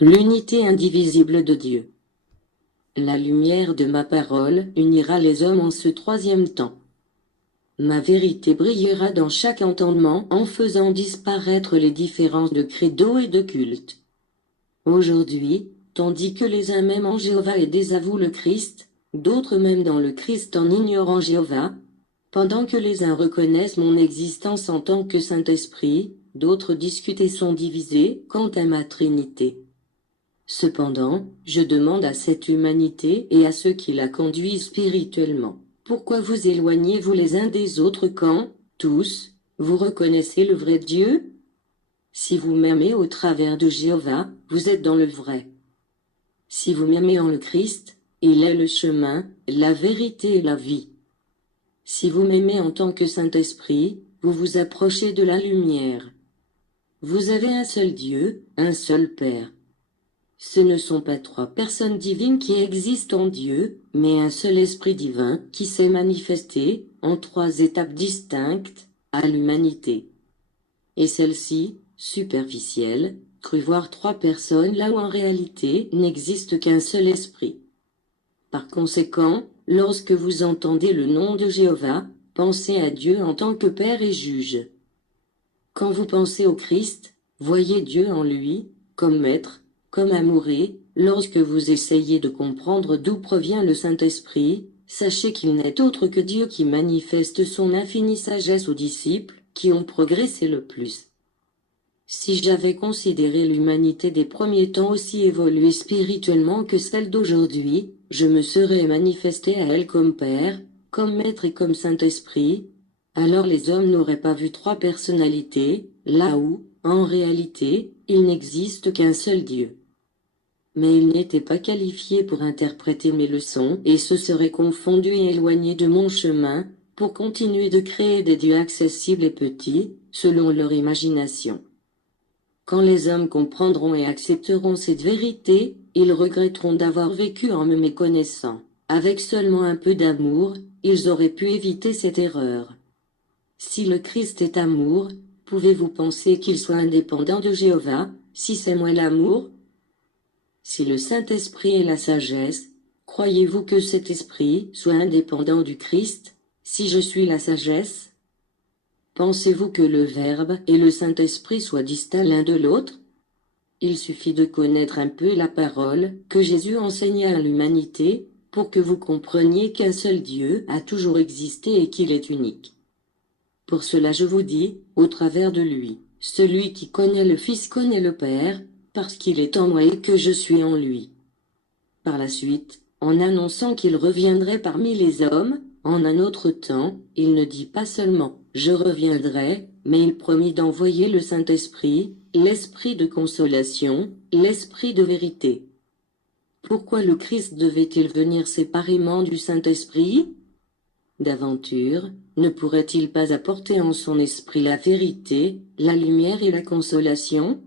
L'unité indivisible de Dieu. La lumière de ma parole unira les hommes en ce troisième temps. Ma vérité brillera dans chaque entendement en faisant disparaître les différences de credo et de culte. Aujourd'hui, tandis que les uns m'aiment en Jéhovah et désavouent le Christ, d'autres m'aiment dans le Christ en ignorant Jéhovah, pendant que les uns reconnaissent mon existence en tant que Saint-Esprit, d'autres discutent et sont divisés quant à ma Trinité. Cependant, je demande à cette humanité et à ceux qui la conduisent spirituellement, pourquoi vous éloignez-vous les uns des autres quand, tous, vous reconnaissez le vrai Dieu? Si vous m'aimez au travers de Jéhovah, vous êtes dans le vrai. Si vous m'aimez en le Christ, il est le chemin, la vérité et la vie. Si vous m'aimez en tant que Saint-Esprit, vous vous approchez de la lumière. Vous avez un seul Dieu, un seul Père. Ce ne sont pas trois personnes divines qui existent en Dieu, mais un seul Esprit divin qui s'est manifesté, en trois étapes distinctes, à l'humanité. Et celle-ci, superficielle, crut voir trois personnes là où en réalité n'existe qu'un seul Esprit. Par conséquent, lorsque vous entendez le nom de Jéhovah, pensez à Dieu en tant que Père et Juge. Quand vous pensez au Christ, voyez Dieu en lui, comme Maître, comme amouré. Lorsque vous essayez de comprendre d'où provient le Saint-Esprit, sachez qu'il n'est autre que Dieu qui manifeste son infinie sagesse aux disciples, qui ont progressé le plus. Si j'avais considéré l'humanité des premiers temps aussi évoluée spirituellement que celle d'aujourd'hui, je me serais manifesté à elle comme Père, comme Maître et comme Saint-Esprit. Alors les hommes n'auraient pas vu trois personnalités, là où, en réalité, il n'existe qu'un seul Dieu. Mais ils n'étaient pas qualifiés pour interpréter mes leçons et se seraient confondus et éloignés de mon chemin, pour continuer de créer des dieux accessibles et petits, selon leur imagination. Quand les hommes comprendront et accepteront cette vérité, ils regretteront d'avoir vécu en me méconnaissant. Avec seulement un peu d'amour, ils auraient pu éviter cette erreur. Si le Christ est amour, pouvez-vous penser qu'il soit indépendant de Jéhovah, si c'est moi l'amour? Si le Saint-Esprit est la sagesse, croyez-vous que cet esprit soit indépendant du Christ, si je suis la sagesse? Pensez-vous que le Verbe et le Saint-Esprit soient distincts l'un de l'autre? Il suffit de connaître un peu la parole que Jésus enseigna à l'humanité, pour que vous compreniez qu'un seul Dieu a toujours existé et qu'il est unique. Pour cela je vous dis, au travers de lui, celui qui connaît le Fils connaît le Père, parce qu'il est en moi et que je suis en lui. Par la suite, en annonçant qu'il reviendrait parmi les hommes, en un autre temps, il ne dit pas seulement « je reviendrai », mais il promit d'envoyer le Saint-Esprit, l'Esprit de consolation, l'Esprit de vérité. Pourquoi le Christ devait-il venir séparément du Saint-Esprit? D'aventure, ne pourrait-il pas apporter en son esprit la vérité, la lumière et la consolation?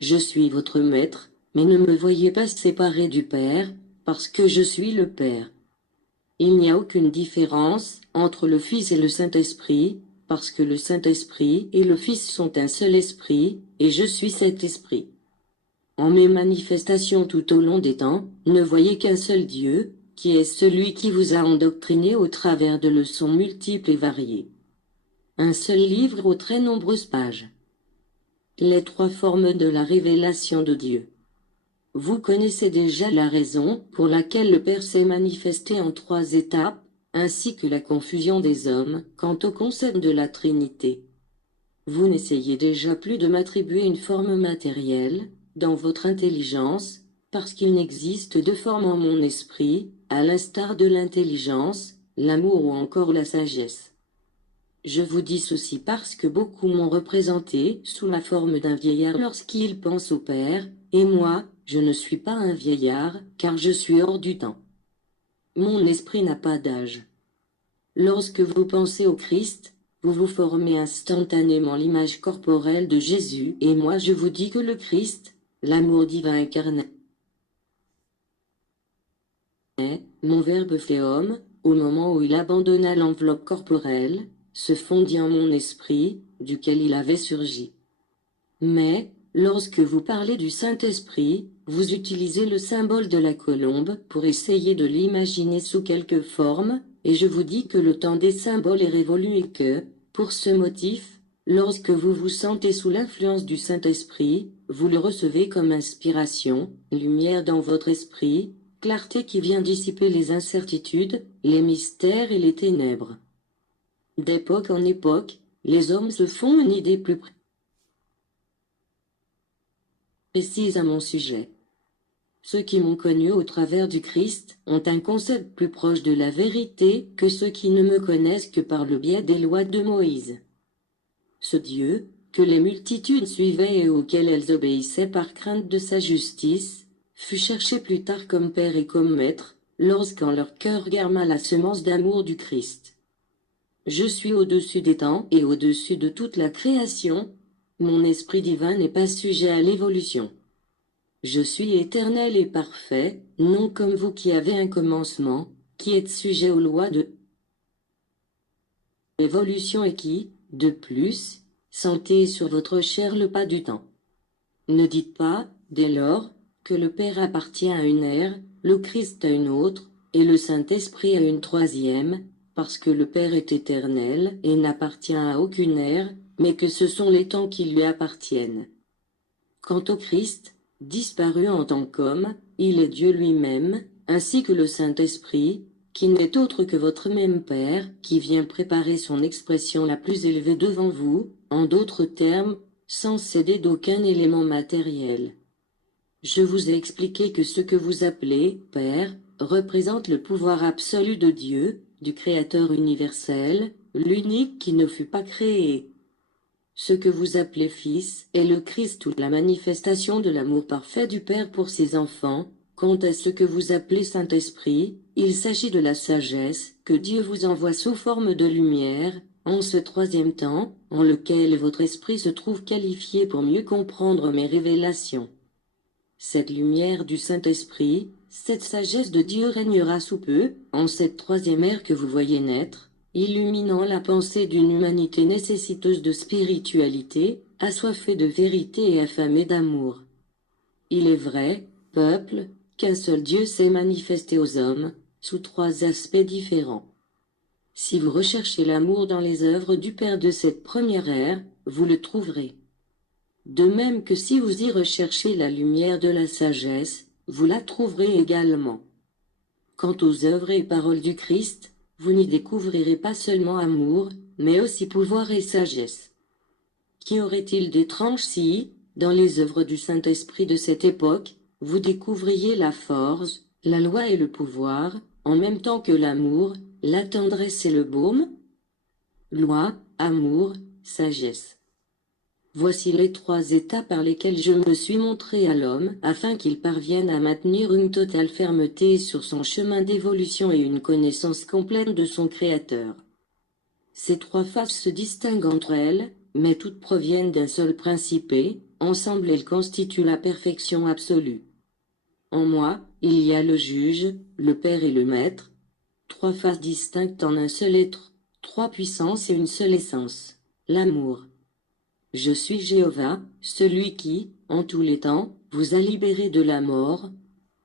Je suis votre maître, mais ne me voyez pas séparé du Père, parce que je suis le Père. Il n'y a aucune différence entre le Fils et le Saint-Esprit, parce que le Saint-Esprit et le Fils sont un seul esprit, et je suis cet esprit. En mes manifestations tout au long des temps, ne voyez qu'un seul Dieu, qui est celui qui vous a endoctriné au travers de leçons multiples et variées. Un seul livre aux très nombreuses pages. Les trois formes de la révélation de Dieu. Vous connaissez déjà la raison pour laquelle le Père s'est manifesté en trois étapes, ainsi que la confusion des hommes quant au concept de la Trinité. Vous n'essayez déjà plus de m'attribuer une forme matérielle, dans votre intelligence, parce qu'il n'existe deux formes en mon esprit, à l'instar de l'intelligence, l'amour ou encore la sagesse. Je vous dis ceci parce que beaucoup m'ont représenté sous la forme d'un vieillard lorsqu'ils pensent au Père, et moi, je ne suis pas un vieillard, car je suis hors du temps. Mon esprit n'a pas d'âge. Lorsque vous pensez au Christ, vous vous formez instantanément l'image corporelle de Jésus, et moi je vous dis que le Christ, l'amour divin incarné, mon Verbe fait homme, au moment où il abandonna l'enveloppe corporelle, se fondit en mon esprit, duquel il avait surgi. Mais, lorsque vous parlez du Saint-Esprit, vous utilisez le symbole de la colombe pour essayer de l'imaginer sous quelque forme, et je vous dis que le temps des symboles est révolu et que, pour ce motif, lorsque vous vous sentez sous l'influence du Saint-Esprit, vous le recevez comme inspiration, lumière dans votre esprit, clarté qui vient dissiper les incertitudes, les mystères et les ténèbres. D'époque en époque, les hommes se font une idée plus précise à mon sujet. Ceux qui m'ont connu au travers du Christ ont un concept plus proche de la vérité que ceux qui ne me connaissent que par le biais des lois de Moïse. Ce Dieu, que les multitudes suivaient et auquel elles obéissaient par crainte de sa justice, fut cherché plus tard comme Père et comme Maître, lorsqu'en leur cœur germa la semence d'amour du Christ. Je suis au-dessus des temps et au-dessus de toute la création, mon esprit divin n'est pas sujet à l'évolution. Je suis éternel et parfait, non comme vous qui avez un commencement, qui êtes sujet aux lois de l'évolution et qui, de plus, sentez sur votre chair le pas du temps. Ne dites pas, dès lors, que le Père appartient à une ère, le Christ à une autre, et le Saint-Esprit à une troisième, parce que le Père est éternel et n'appartient à aucune ère, mais que ce sont les temps qui lui appartiennent. Quant au Christ, disparu en tant qu'homme, il est Dieu lui-même, ainsi que le Saint-Esprit, qui n'est autre que votre même Père, qui vient préparer son expression la plus élevée devant vous, en d'autres termes, sans céder d'aucun élément matériel. Je vous ai expliqué que ce que vous appelez « Père » représente le pouvoir absolu de Dieu, du Créateur universel, l'unique qui ne fut pas créé. Ce que vous appelez Fils est le Christ ou la manifestation de l'amour parfait du Père pour ses enfants. Quant à ce que vous appelez Saint-Esprit, il s'agit de la sagesse que Dieu vous envoie sous forme de lumière, en ce troisième temps, en lequel votre esprit se trouve qualifié pour mieux comprendre mes révélations. Cette lumière du Saint-Esprit, cette sagesse de Dieu régnera sous peu, en cette troisième ère que vous voyez naître, illuminant la pensée d'une humanité nécessiteuse de spiritualité, assoiffée de vérité et affamée d'amour. Il est vrai, peuple, qu'un seul Dieu s'est manifesté aux hommes, sous trois aspects différents. Si vous recherchez l'amour dans les œuvres du Père de cette première ère, vous le trouverez. De même que si vous y recherchez la lumière de la sagesse, vous la trouverez également. Quant aux œuvres et paroles du Christ, vous n'y découvrirez pas seulement amour, mais aussi pouvoir et sagesse. Qu'y aurait-il d'étrange si, dans les œuvres du Saint-Esprit de cette époque, vous découvriez la force, la loi et le pouvoir, en même temps que l'amour, la tendresse et le baume? Loi, amour, sagesse. Voici les trois états par lesquels je me suis montré à l'homme, afin qu'il parvienne à maintenir une totale fermeté sur son chemin d'évolution et une connaissance complète de son Créateur. Ces trois faces se distinguent entre elles, mais toutes proviennent d'un seul principe, ensemble elles constituent la perfection absolue. En moi, il y a le juge, le Père et le Maître, trois faces distinctes en un seul être, trois puissances et une seule essence, l'amour. Je suis Jéhovah, celui qui, en tous les temps, vous a libéré de la mort.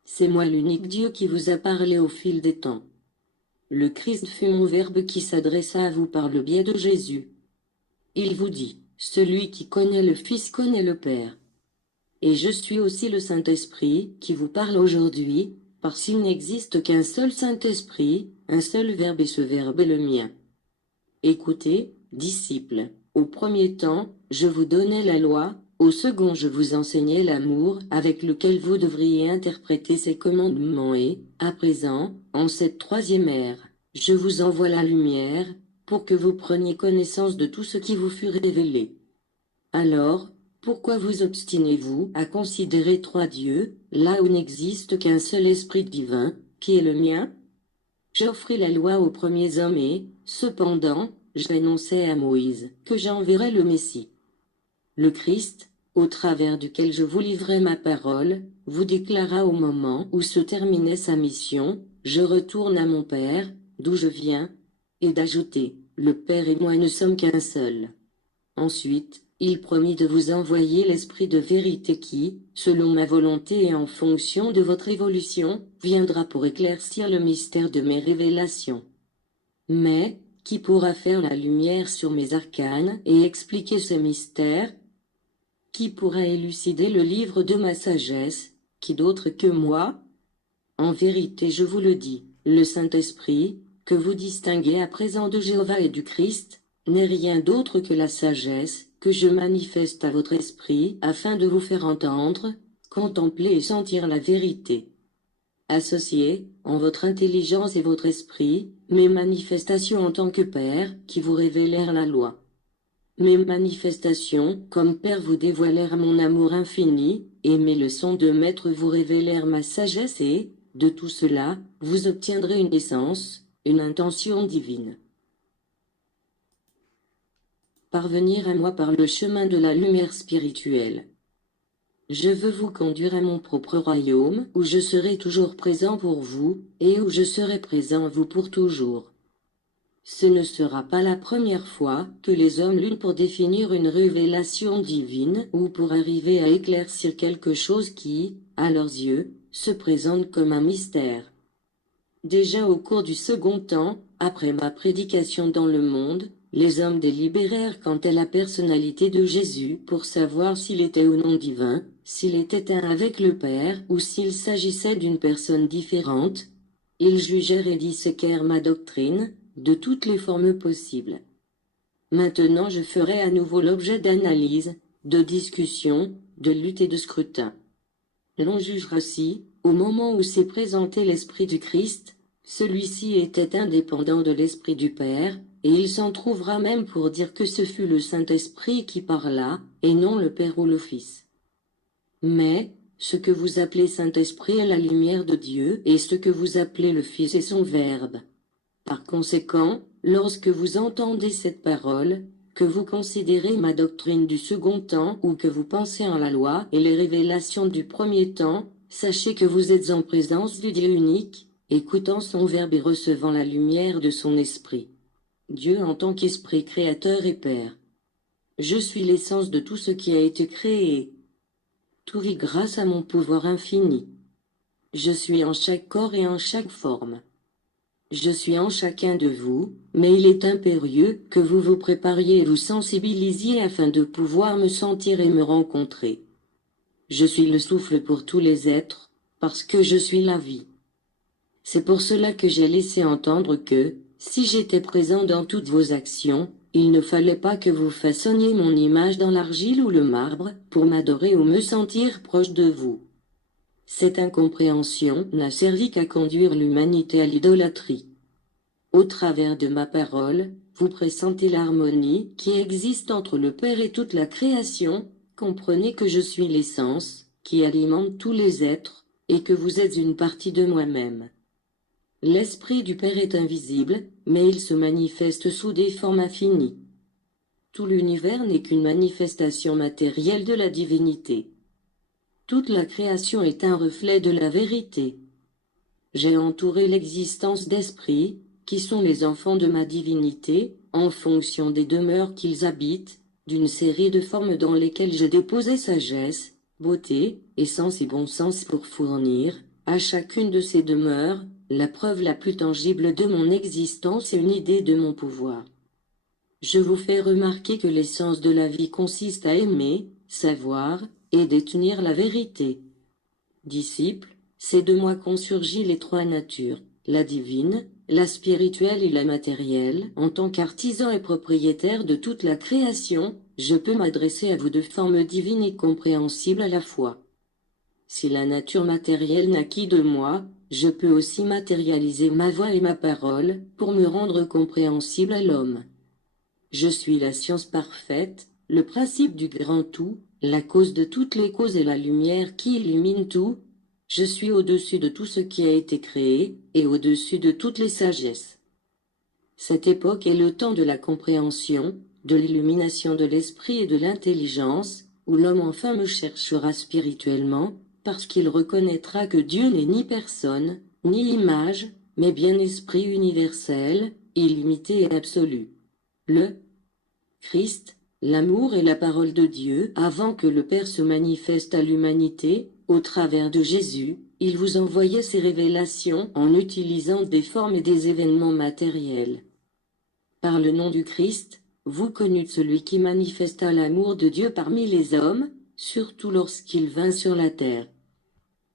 C'est moi l'unique Dieu qui vous a parlé au fil des temps. Le Christ fut mon Verbe qui s'adressa à vous par le biais de Jésus. Il vous dit, celui qui connaît le Fils connaît le Père. Et je suis aussi le Saint-Esprit qui vous parle aujourd'hui, parce qu'il n'existe qu'un seul Saint-Esprit, un seul Verbe et ce Verbe est le mien. Écoutez, disciples. Au premier temps, je vous donnais la loi, au second je vous enseignais l'amour avec lequel vous devriez interpréter ces commandements et, à présent, en cette troisième ère, je vous envoie la lumière, pour que vous preniez connaissance de tout ce qui vous fut révélé. Alors, pourquoi vous obstinez-vous à considérer trois dieux, là où n'existe qu'un seul esprit divin, qui est le mien? J'offris la loi aux premiers hommes et, cependant, j'annonçais à Moïse que j'enverrais le Messie. Le Christ, au travers duquel je vous livrai ma parole, vous déclara au moment où se terminait sa mission, je retourne à mon Père, d'où je viens, et d'ajouter, le Père et moi ne sommes qu'un seul. Ensuite, il promit de vous envoyer l'Esprit de vérité qui, selon ma volonté et en fonction de votre évolution, viendra pour éclaircir le mystère de mes révélations. Mais, qui pourra faire la lumière sur mes arcanes et expliquer ces mystères? Qui pourra élucider le livre de ma sagesse? Qui d'autre que moi? En vérité je vous le dis, le Saint-Esprit, que vous distinguez à présent de Jéhovah et du Christ, n'est rien d'autre que la sagesse, que je manifeste à votre esprit afin de vous faire entendre, contempler et sentir la vérité. Associez, en votre intelligence et votre esprit, mes manifestations en tant que Père, qui vous révélèrent la loi. Mes manifestations, comme Père vous dévoilèrent mon amour infini, et mes leçons de Maître vous révélèrent ma sagesse et, de tout cela, vous obtiendrez une essence, une intention divine. Parvenir à moi par le chemin de la lumière spirituelle. Je veux vous conduire à mon propre royaume, où je serai toujours présent pour vous, et où je serai présent vous pour toujours. Ce ne sera pas la première fois que les hommes luttent pour définir une révélation divine ou pour arriver à éclaircir quelque chose qui, à leurs yeux, se présente comme un mystère. Déjà au cours du second temps, après ma prédication dans le monde, les hommes délibérèrent quant à la personnalité de Jésus pour savoir s'il était ou non divin, s'il était un avec le Père ou s'il s'agissait d'une personne différente. Ils jugèrent et disséquèrent ma doctrine, de toutes les formes possibles. Maintenant je ferai à nouveau l'objet d'analyse, de discussion, de lutte et de scrutin. L'on jugera si, au moment où s'est présenté l'Esprit du Christ, celui-ci était indépendant de l'Esprit du Père, et il s'en trouvera même pour dire que ce fut le Saint-Esprit qui parla, et non le Père ou le Fils. Mais, ce que vous appelez Saint-Esprit est la lumière de Dieu, et ce que vous appelez le Fils est son Verbe. Par conséquent, lorsque vous entendez cette parole, que vous considérez ma doctrine du second temps ou que vous pensez en la loi et les révélations du premier temps, sachez que vous êtes en présence du Dieu unique, écoutant son Verbe et recevant la lumière de son Esprit. Dieu en tant qu'Esprit créateur et Père. Je suis l'essence de tout ce qui a été créé. Tout vit grâce à mon pouvoir infini. Je suis en chaque corps et en chaque forme. Je suis en chacun de vous, mais il est impérieux que vous vous prépariez et vous sensibilisiez afin de pouvoir me sentir et me rencontrer. Je suis le souffle pour tous les êtres, parce que je suis la vie. C'est pour cela que j'ai laissé entendre que, si j'étais présent dans toutes vos actions, il ne fallait pas que vous façonniez mon image dans l'argile ou le marbre, pour m'adorer ou me sentir proche de vous. Cette incompréhension n'a servi qu'à conduire l'humanité à l'idolâtrie. Au travers de ma parole, vous pressentez l'harmonie qui existe entre le Père et toute la création, comprenez que je suis l'essence, qui alimente tous les êtres, et que vous êtes une partie de moi-même. L'Esprit du Père est invisible, mais il se manifeste sous des formes infinies. Tout l'univers n'est qu'une manifestation matérielle de la divinité. Toute la création est un reflet de la vérité. J'ai entouré l'existence d'esprits, qui sont les enfants de ma divinité, en fonction des demeures qu'ils habitent, d'une série de formes dans lesquelles j'ai déposé sagesse, beauté, et sens et bon sens pour fournir, à chacune de ces demeures, la preuve la plus tangible de mon existence et une idée de mon pouvoir. Je vous fais remarquer que l'essence de la vie consiste à aimer, savoir, et détenir la vérité. Disciples, c'est de moi qu'ont surgi les trois natures, la divine, la spirituelle et la matérielle. En tant qu'artisan et propriétaire de toute la création, je peux m'adresser à vous de forme divine et compréhensible à la fois. Si la nature matérielle naquit de moi, je peux aussi matérialiser ma voix et ma parole, pour me rendre compréhensible à l'homme. Je suis la science parfaite, le principe du grand tout, la cause de toutes les causes et la lumière qui illumine tout. Je suis au-dessus de tout ce qui a été créé, et au-dessus de toutes les sagesses. Cette époque est le temps de la compréhension, de l'illumination de l'esprit et de l'intelligence, où l'homme enfin me cherchera spirituellement, parce qu'il reconnaîtra que Dieu n'est ni personne, ni image, mais bien esprit universel, illimité et absolu. Le Christ, L'amour est la parole de Dieu. Avant que le Père se manifeste à l'humanité, au travers de Jésus, il vous envoyait ses révélations en utilisant des formes et des événements matériels. Par le nom du Christ, vous connûtes celui qui manifesta l'amour de Dieu parmi les hommes, surtout lorsqu'il vint sur la terre.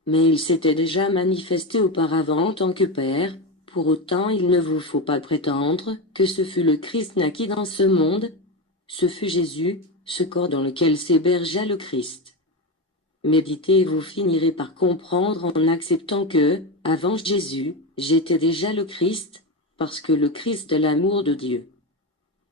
Mais il s'était déjà manifesté auparavant en tant que Père, pour autant il ne vous faut pas prétendre que ce fut le Christ naquit dans ce monde, ce fut Jésus, ce corps dans lequel s'hébergea le Christ. Méditez et vous finirez par comprendre en acceptant que, avant Jésus, j'étais déjà le Christ, parce que le Christ est l'amour de Dieu.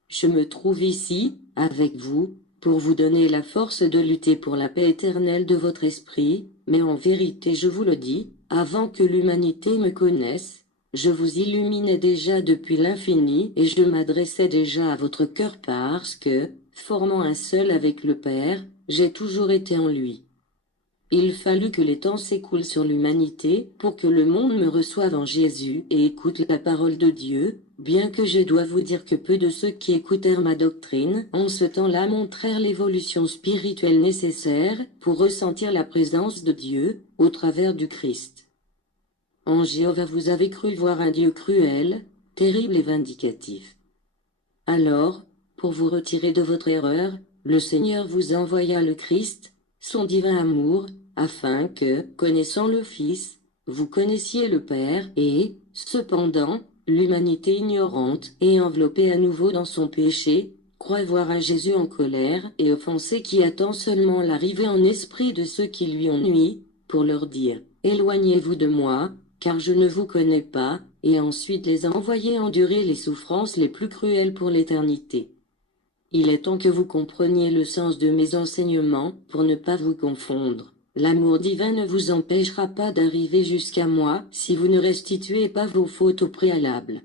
Je me trouve ici, avec vous, pour vous donner la force de lutter pour la paix éternelle de votre esprit, mais en vérité je vous le dis, avant que l'humanité me connaisse, je vous illuminais déjà depuis l'infini et je m'adressais déjà à votre cœur parce que, formant un seul avec le Père, j'ai toujours été en lui. Il fallut que les temps s'écoulent sur l'humanité pour que le monde me reçoive en Jésus et écoute la parole de Dieu, bien que je dois vous dire que peu de ceux qui écoutèrent ma doctrine en ce temps-là montrèrent l'évolution spirituelle nécessaire pour ressentir la présence de Dieu au travers du Christ. En Jéhovah vous avez cru voir un Dieu cruel, terrible et vindicatif. Alors, pour vous retirer de votre erreur, le Seigneur vous envoya le Christ, son divin amour, afin que, connaissant le Fils, vous connaissiez le Père et, cependant, l'humanité ignorante et enveloppée à nouveau dans son péché, croit voir un Jésus en colère et offensé qui attend seulement l'arrivée en esprit de ceux qui lui ont nui, pour leur dire « Éloignez-vous de moi, car je ne vous connais pas », et ensuite les envoyer endurer les souffrances les plus cruelles pour l'éternité. Il est temps que vous compreniez le sens de mes enseignements pour ne pas vous confondre. L'amour divin ne vous empêchera pas d'arriver jusqu'à moi si vous ne restituez pas vos fautes au préalable.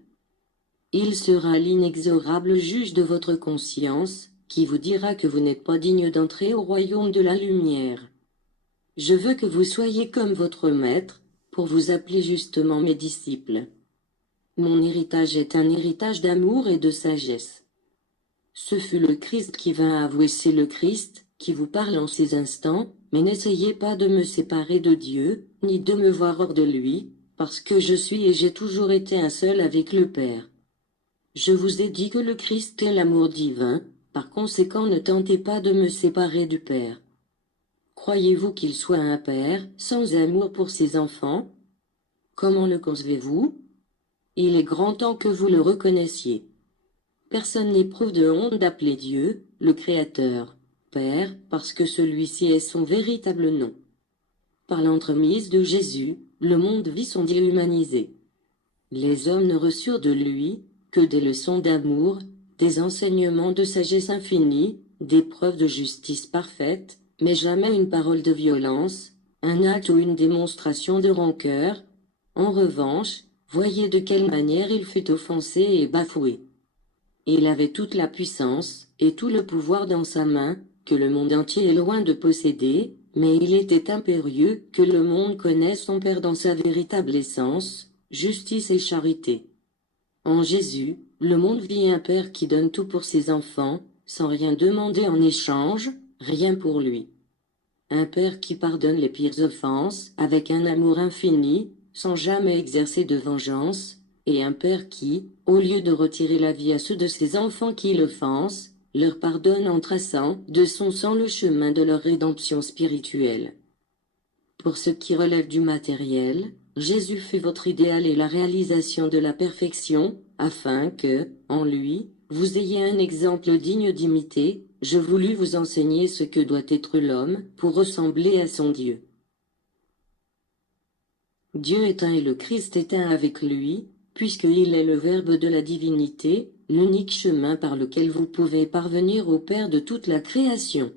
Il sera l'inexorable juge de votre conscience, qui vous dira que vous n'êtes pas digne d'entrer au royaume de la lumière. Je veux que vous soyez comme votre maître, pour vous appeler justement mes disciples. Mon héritage est un héritage d'amour et de sagesse. Ce fut le Christ qui vint avouer, c'est le Christ qui vous parle en ces instants, mais n'essayez pas de me séparer de Dieu, ni de me voir hors de lui, parce que je suis et j'ai toujours été un seul avec le Père. Je vous ai dit que le Christ est l'amour divin, par conséquent ne tentez pas de me séparer du Père. Croyez-vous qu'il soit un Père, sans amour pour ses enfants? Comment le concevez-vous? Il est grand temps que vous le reconnaissiez. Personne n'éprouve de honte d'appeler Dieu, le Créateur, Père, parce que celui-ci est son véritable nom. Par l'entremise de Jésus, le monde vit son Dieu humanisé. Les hommes ne reçurent de lui que des leçons d'amour, des enseignements de sagesse infinie, des preuves de justice parfaite, mais jamais une parole de violence, un acte ou une démonstration de rancœur. En revanche, voyez de quelle manière il fut offensé et bafoué. Il avait toute la puissance et tout le pouvoir dans sa main, que le monde entier est loin de posséder, mais il était impérieux que le monde connaisse son Père dans sa véritable essence, justice et charité. En Jésus, le monde vit un Père qui donne tout pour ses enfants, sans rien demander en échange, rien pour lui. Un Père qui pardonne les pires offenses, avec un amour infini, sans jamais exercer de vengeance, et un Père qui, au lieu de retirer la vie à ceux de ses enfants qui l'offensent, leur pardonne en traçant de son sang le chemin de leur rédemption spirituelle. Pour ce qui relève du matériel, Jésus fut votre idéal et la réalisation de la perfection, afin que, en lui, vous ayez un exemple digne d'imiter. Je voulus vous enseigner ce que doit être l'homme pour ressembler à son Dieu. Dieu est un et le Christ est un avec lui, puisqu'il est le Verbe de la divinité, l'unique chemin par lequel vous pouvez parvenir au Père de toute la création.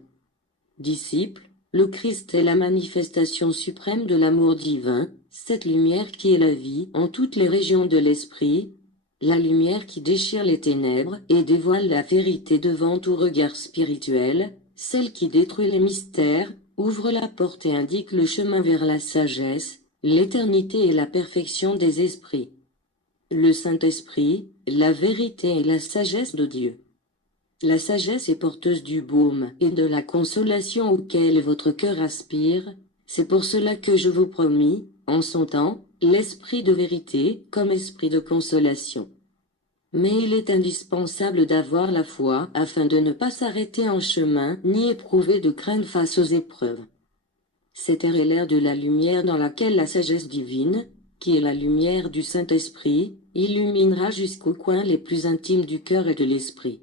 Disciples, le Christ est la manifestation suprême de l'amour divin, cette lumière qui est la vie en toutes les régions de l'esprit, la lumière qui déchire les ténèbres et dévoile la vérité devant tout regard spirituel, celle qui détruit les mystères, ouvre la porte et indique le chemin vers la sagesse, l'éternité et la perfection des esprits. Le Saint-Esprit, la vérité et la sagesse de Dieu. La sagesse est porteuse du baume et de la consolation auquel votre cœur aspire, c'est pour cela que je vous promis, en son temps, l'esprit de vérité comme esprit de consolation. Mais il est indispensable d'avoir la foi afin de ne pas s'arrêter en chemin ni éprouver de crainte face aux épreuves. Cette ère est l'ère de la lumière dans laquelle la sagesse divine, qui est la lumière du Saint-Esprit, illuminera jusqu'aux coins les plus intimes du cœur et de l'esprit.